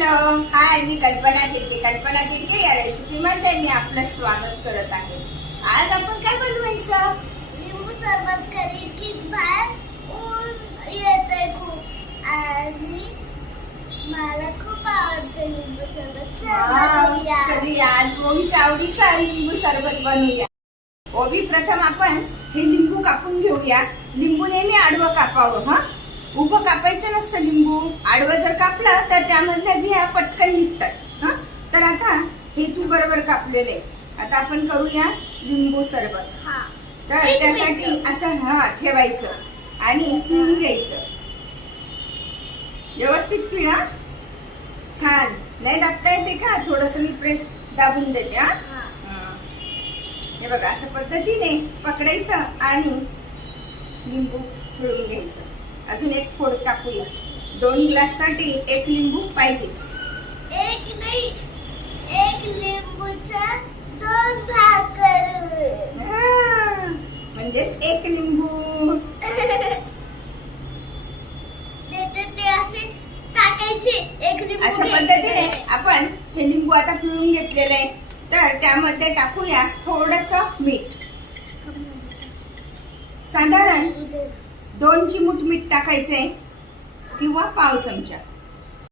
Hello. हाय मी कल्पना तिरके कल्पना तिरके या रेसिपी मध्ये मी आपलं स्वागत करत आहे. आज आपण काय बनवायचं? लिंबू सरबत करी की बाहेर ऊन येते खूप. आणि मला खूप आवडते लिंबू सरबत. चला वाव. सगळी आज ओवीच्या आवडीचा लिंबू सरबत बनवूया. ओवी प्रथम आपण हे लिंबू कापून घेऊया. लिंबू नेहमी आडवं कापावं हा? उभं कापायचं नसतं लिंबू. आडवं जर कापलं तर त्यामधल्या बिया पटकन निघतात. हा? तर आता हे तू बरोबर कापलेले आता आपण करूया लिंबू सरबत. हा. तर त्यासाठी. असं हा ठेवायचं आणि पिळून घ्यायचं. व्यवस्थित पिळा छान. नाही दाबता येते का? थोडस मी प्रेस दाबून देते हा? हा. हा. हे बघा अशा पद्धतीने पकडायचं आणि लिंबू पिळून घ्यायचं. अजून एक फोड टाकूया दोन ग्लाससाठी एक लिंबू पाहिजेच. एक नाही एक लिंबूचा दोन भाग करू. हा. म्हणजेच एक लिंबू. नाहीतर ते असे टाकायचे एक लिंबू अशा घ्यायचे. पद्धतीने आपण हे लिंबू आता पिळून घेतलेलं आहे. तर त्यामध्ये टाकूया थोडस मीठ. साधारण दोन चिमूट मीठ टाकायचंय किंवा पाव चमचा.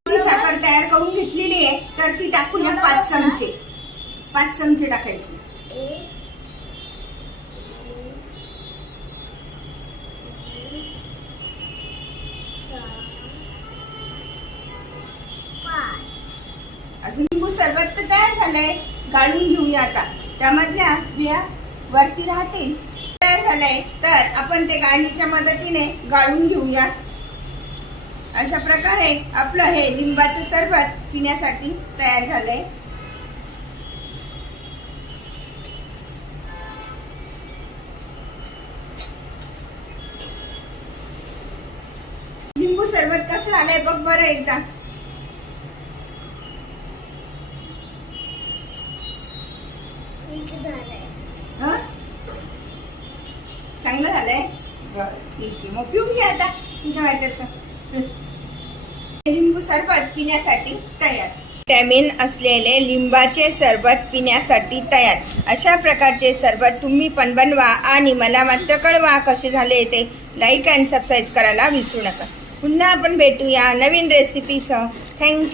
साखर तयार करून घेतलेली आहे तर ती टाकूया पाच चमचे. पाच चमचे टाकायचे. अजून लिंबू सरबत तर तयार झालंय. गाळून घेऊया आता. त्यामधल्या बिया वरती राहतील. तयार झालंय. तर आपण ते गाळणीच्या मदतीने गाळून घेऊया अशा प्रकारे आपलं हे लिंबाचं सरबत पिण्यासाठी तयार झालंय. लिंबू सरबत कसं झालंय बघ बरं एकदा. झालंय. हं? चांगलं झालंय. बरं ठीक आहे. मग पिऊन घ्या आता तुझ्या वाट्याचं. लिंबू सरबत पिण्यासाठी तयार. व्हिटॅमिन असलेले लिंबाचे सरबत पिण्यासाठी तयार. अशा प्रकारचे सरबत तुम्ही पण बनवा आणि मला मात्र कळवा कसे झाले ते. लाईक अँड सबस्क्राईब करायला विसरू नका. पुन्हा आपण भेटूया नवीन रेसिपीसह थँक्यू